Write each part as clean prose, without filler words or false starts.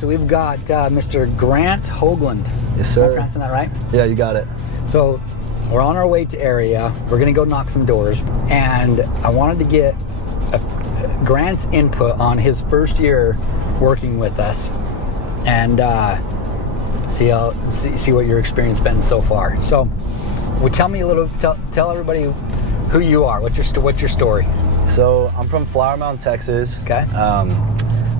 so we've got Mr. Grant Hoagland. Yes, sir. Am I pronouncing that right? Yeah, you got it. So we're on our way to area. We're gonna go knock some doors, and I wanted to get Grant's input on his first year working with us, and see what your experience been so far. So, tell me a little. Tell everybody who you are. What's your story? So I'm from Flower Mound, Texas. Okay.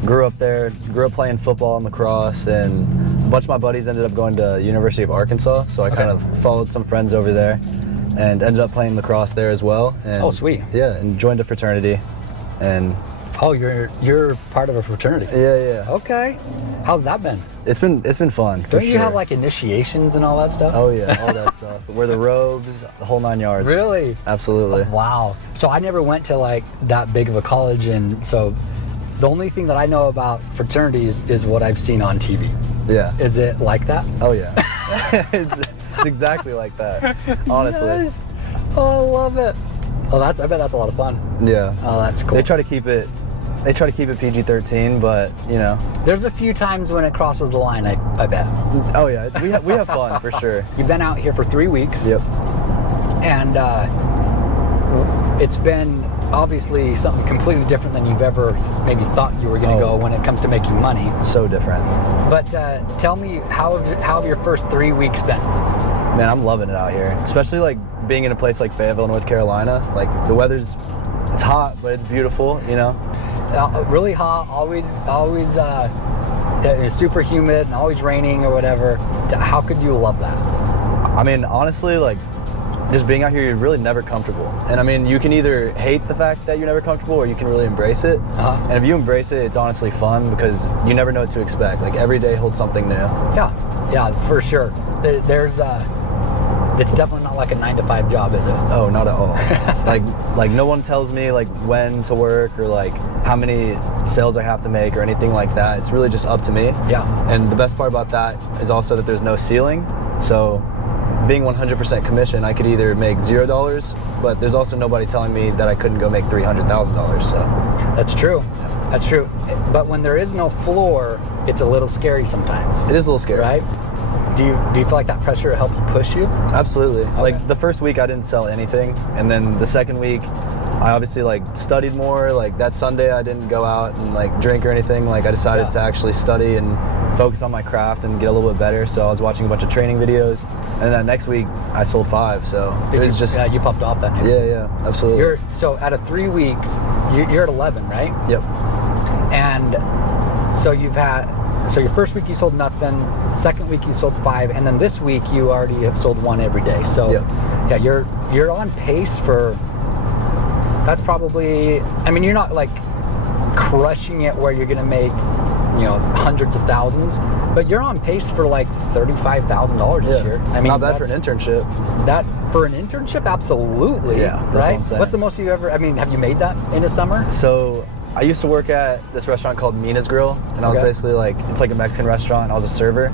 Grew up there. Grew up playing football and lacrosse, and a bunch of my buddies ended up going to University of Arkansas. So I kind of followed some friends over there, and ended up playing lacrosse there as well. And, oh, sweet. Yeah, and joined a fraternity, and. Oh, you're part of a fraternity. Yeah. Okay. How's that been? It's been fun. Don't you have like initiations and all that stuff? Oh yeah, all that stuff. Wear the robes, the whole 9 yards. Really? Absolutely. Oh, wow. So I never went to like that big of a college, and so the only thing that I know about fraternities is what I've seen on TV. Yeah. Is it like that? Oh yeah. it's exactly like that. Honestly. Yes. Oh, I love it. Oh, I bet that's a lot of fun. Yeah. Oh, that's cool. They try to keep it PG-13, but you know. There's a few times when it crosses the line, I bet. Oh yeah, we have fun for sure. You've been out here for 3 weeks. Yep. And it's been obviously something completely different than you've ever maybe thought you were going to go when it comes to making money. So different. But tell me, how have your first 3 weeks been? Man, I'm loving it out here, especially like being in a place like Fayetteville, North Carolina. Like it's hot, but it's beautiful, you know. Really hot, always super humid and always raining or whatever. How could you love that? I mean, honestly, like just being out here, you're really never comfortable. And I mean, you can either hate the fact that you're never comfortable, or you can really embrace it. And if you embrace it, it's honestly fun because you never know what to expect. Like every day holds something new. Yeah, for sure. It's definitely not like a 9-to-5 job, is it? Oh, not at all. like no one tells me like when to work or like how many sales I have to make or anything like that. It's really just up to me. Yeah. And the best part about that is also that there's no ceiling. So being 100% commission, I could either make $0, but there's also nobody telling me that I couldn't go make $300,000. So that's true. That's true. But when there is no floor, it's a little scary sometimes. It is a little scary, right? Do you feel like that pressure helps push you? Absolutely. Okay. Like the first week I didn't sell anything, and then the second week I obviously like studied more. Like that Sunday I didn't go out and like drink or anything. Like I decided to actually study and focus on my craft and get a little bit better. So I was watching a bunch of training videos, and that next week I sold 5. So it was just you popped off that next week. Yeah, absolutely. So out of 3 weeks, you're at 11, right? Yep. And so so your first week you sold nothing, second week you sold 5, and then this week you already have sold 1 every day. So yeah, you're on pace for, that's probably, I mean, you're not like crushing it where you're gonna make, you know, hundreds of thousands, but you're on pace for like $35,000 this year. I mean, not bad for an internship. That for an internship, absolutely. Yeah, that's right? what I'm saying. What's the most you ever, I mean, have you made that in a summer? So I used to work at this restaurant called Mina's Grill, and I was basically like, it's like a Mexican restaurant, and I was a server,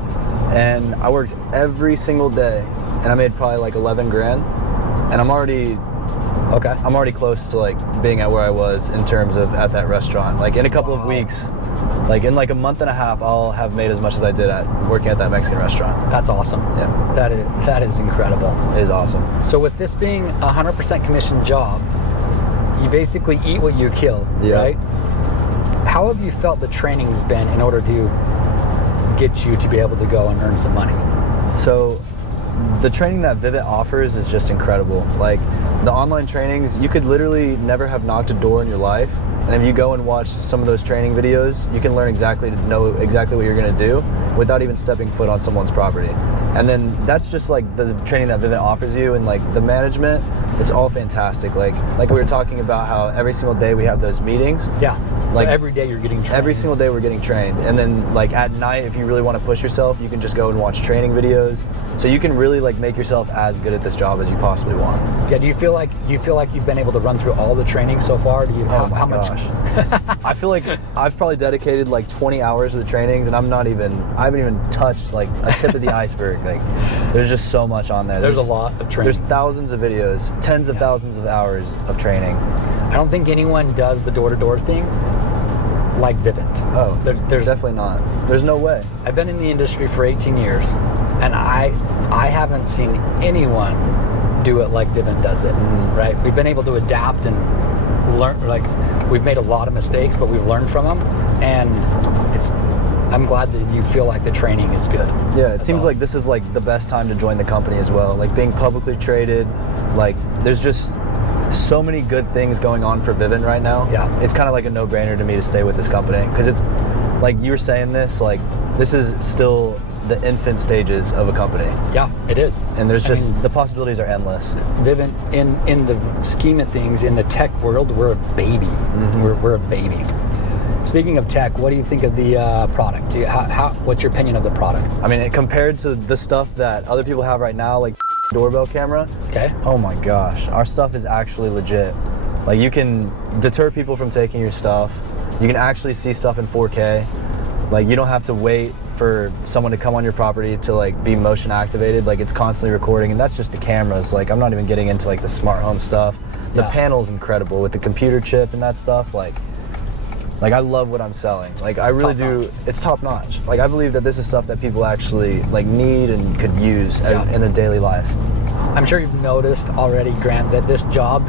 and I worked every single day, and I made probably like 11 grand, and I'm already close to like being at where I was in terms of at that restaurant. Like in a couple of weeks, like in like a month and a half, I'll have made as much as I did at working at that Mexican restaurant. That's awesome. Yeah. That is incredible. It is awesome. So with this being a 100% commission job, you basically eat what you kill, right? How have you felt the training's been in order to get you to be able to go and earn some money? So the training that Vivint offers is just incredible. Like the online trainings, you could literally never have knocked a door in your life, and if you go and watch some of those training videos, you can learn know exactly what you're going to do without even stepping foot on someone's property. And then that's just like the training that Vivint offers you, and like the management, it's all fantastic. Like we were talking about how every single day we have those meetings. Yeah. Like so every day you're getting trained. Every single day we're getting trained. And then like at night, if you really want to push yourself, you can just go and watch training videos. So you can really like make yourself as good at this job as you possibly want. Yeah. Do you feel like you've been able to run through all the training so far? Do you have how much? I feel like I've probably dedicated like 20 hours to the trainings, and I haven't even touched like a tip of the iceberg. Like there's just so much on there. There's a lot of training. There's thousands of videos, tens of thousands of hours of training. I don't think anyone does the door-to-door thing like Vivint. Oh, there's definitely not. There's no way. I've been in the industry for 18 years, and I haven't seen anyone do it like Vivint does it, right? We've been able to adapt and learn, like, we've made a lot of mistakes, but we've learned from them, and I'm glad that you feel like the training is good. Yeah, it seems like this is like the best time to join the company as well. Like being publicly traded, like there's just so many good things going on for Vivint right now. Yeah. It's kind of like a no-brainer to me to stay with this company because it's like you were saying this, like this is still the infant stages of a company. Yeah, it is. And there's the possibilities are endless. Vivint, in the scheme of things, in the tech world, we're a baby. We're a baby. Speaking of tech, what do you think of the product? What's your opinion of the product? I mean, compared to the stuff that other people have right now, like doorbell camera. Okay. Oh my gosh, our stuff is actually legit. Like you can deter people from taking your stuff. You can actually see stuff in 4K. Like you don't have to wait for someone to come on your property to like be motion activated. Like it's constantly recording, and that's just the cameras. Like I'm not even getting into like the smart home stuff. The panel's incredible with the computer chip and that stuff. Like I love what I'm selling. Like I really do. It's top notch. Like I believe that this is stuff that people actually like need and could use in their daily life. I'm sure you've noticed already, Grant, that this job,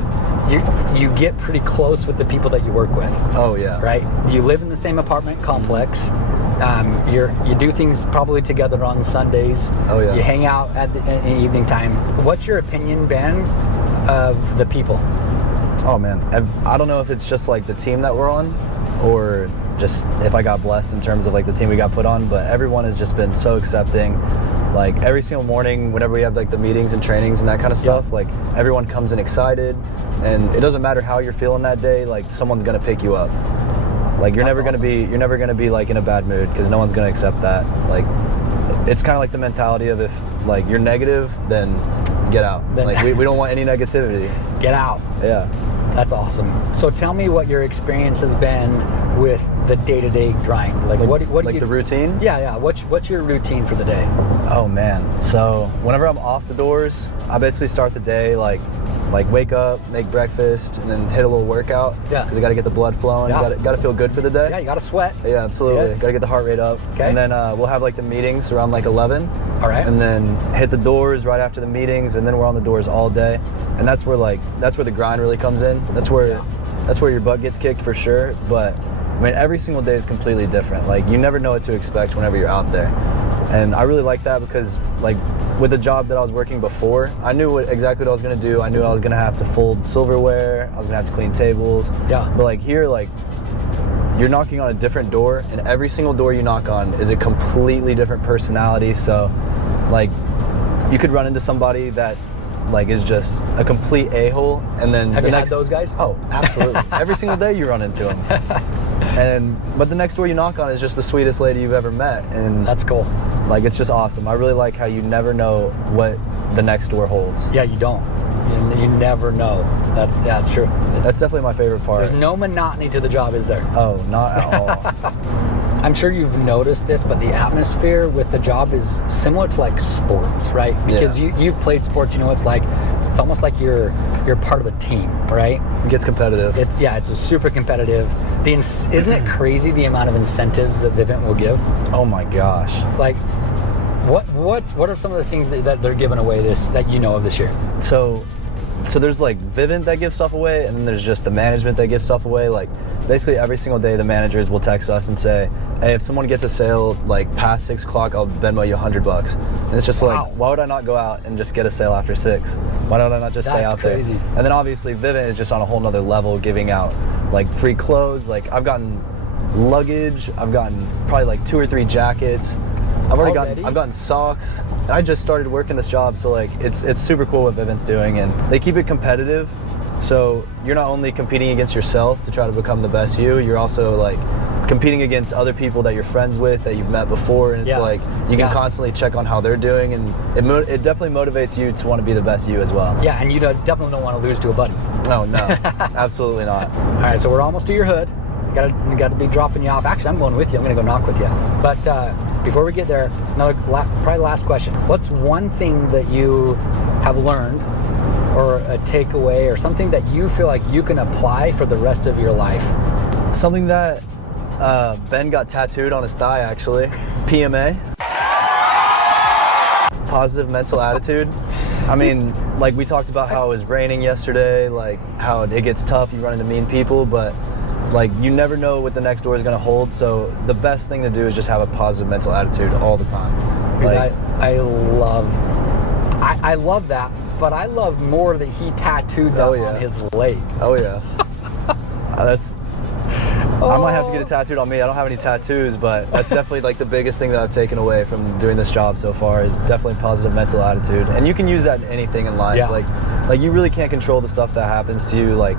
you get pretty close with the people that you work with. Oh yeah. Right? You live in the same apartment complex. You do things probably together on Sundays. Oh yeah. You hang out in evening time. What's your opinion, Ben, of the people? Oh man, I don't know if it's just like the team that we're on, or just if I got blessed in terms of like the team we got put on, but everyone has just been so accepting. Like every single morning whenever we have like the meetings and trainings and that kind of stuff, like everyone comes in excited, and it doesn't matter how you're feeling that day, like someone's gonna pick you up. Like you're never gonna be like in a bad mood, because no one's gonna accept that. Like it's kind of like the mentality of if like you're negative, then get out. Like we don't want any negativity. Get out. Yeah. That's awesome. So tell me what your experience has been with the day-to-day grind. Like what do you, the routine? Yeah. What's your routine for the day? Oh man. So whenever I'm off the doors, I basically start the day like wake up, make breakfast, and then hit a little workout. Yeah. Because I got to get the blood flowing. Yeah. Got to feel good for the day. Yeah, you got to sweat. Yeah, absolutely. Yes. Got to get the heart rate up. Okay. And then we'll have like the meetings around like 11. All right. And then hit the doors right after the meetings, and then we're on the doors all day. And that's where the grind really comes in. That's where your butt gets kicked for sure. But I mean, every single day is completely different. Like you never know what to expect whenever you're out there. And I really like that because like with the job that I was working before, I knew exactly what I was gonna do. I knew I was gonna have to fold silverware. I was gonna have to clean tables. Yeah. But like here, like you're knocking on a different door, and every single door you knock on is a completely different personality. So like you could run into somebody that like is just a complete a-hole, and then have you had those guys? Oh, absolutely. Every single day you run into them. But the next door you knock on is just the sweetest lady you've ever met, and that's cool. Like it's just awesome. I really like how you never know what the next door holds. Yeah, you don't. You never know. That's true. That's definitely my favorite part. There's no monotony to the job, is there? Oh, not at all. I'm sure you've noticed this, but the atmosphere with the job is similar to like sports, right? Because you've played sports, you know, it's almost like you're part of a team, right? It gets competitive. It's super competitive. Isn't it crazy the amount of incentives that Vivint will give? Oh my gosh! Like, what are some of the things that they're giving away that you know of this year? So there's like Vivint that gives stuff away, and then there's just the management that gives stuff away. Like basically every single day the managers will text us and say, hey, if someone gets a sale like past 6 o'clock, I'll Venmo you $100. And it's just like, why would I not go out and just get a sale after 6? Why don't I not just stay out there? And then obviously Vivint is just on a whole nother level, giving out like free clothes. Like I've gotten luggage, I've gotten probably like 2 or 3 jackets. I've gotten socks, and I just started working this job, so like it's super cool what Vivint's doing, and they keep it competitive. So you're not only competing against yourself to try to become the best you're also like competing against other people that you're friends with that you've met before, and it's like you can constantly check on how they're doing, and it definitely motivates you to want to be the best you as well. Yeah, and you definitely don't want to lose to a buddy. Oh no, absolutely not. All right, so we're almost to your hood. Got to be dropping you off. Actually, I'm going with you. I'm going to go knock with you. But before we get there, probably last question. What's one thing that you have learned, or a takeaway, or something that you feel like you can apply for the rest of your life? Something that Ben got tattooed on his thigh, actually. PMA. Positive mental attitude. I mean, like we talked about how it was raining yesterday, like how it gets tough, you run into mean people, but like you never know what the next door is gonna hold, so the best thing to do is just have a positive mental attitude all the time. Like, I love that, but I love more that he tattooed that on his leg. Oh yeah. I might have to get it tattooed on me. I don't have any tattoos, but that's definitely like the biggest thing that I've taken away from doing this job so far is definitely positive mental attitude. And you can use that in anything in life. Yeah. Like you really can't control the stuff that happens to you. Like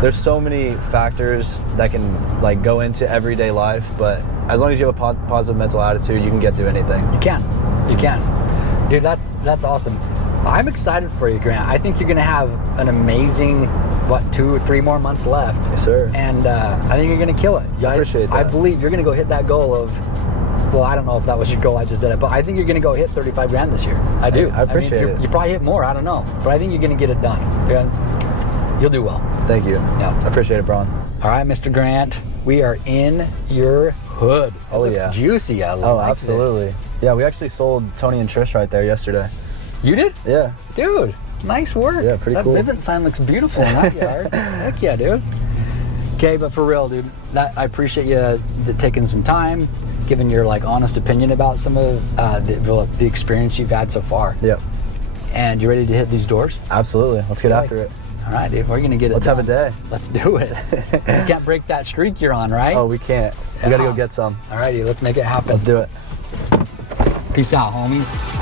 there's so many factors that can like go into everyday life, but as long as you have a positive mental attitude, you can get through anything. You can. Dude, that's awesome. I'm excited for you, Grant. I think you're gonna have an amazing 2 or 3 more months left. Yes, sir. And I think you're gonna kill it. I appreciate that. I believe you're gonna go hit that goal of, well, I don't know if that was your goal, I just did it, but I think you're gonna go hit 35 grand this year. I do. I appreciate it. You probably hit more, I don't know, but I think you're gonna get it done. You'll do well. Thank you. Yeah. I appreciate it, Braun. All right, Mr. Grant, we are in your hood. Oh, it looks yeah. Juicy. I like absolutely. This. Yeah, we actually sold Tony and Trish right there yesterday. You did? Yeah. Dude, nice work. Yeah, pretty cool. That Vivint sign looks beautiful in that yard. Heck yeah, dude. Okay, but for real, dude, I appreciate you taking some time, giving your like honest opinion about some of the experience you've had so far. Yep. And you ready to hit these doors? Absolutely. Let's get after it. All right, dude, we're gonna get it Let's done. have a day. Let's do it. You can't break that streak you're on, right? Oh, we can't. We gotta go get some. All righty, let's make it happen. Let's do it. Peace out, homies.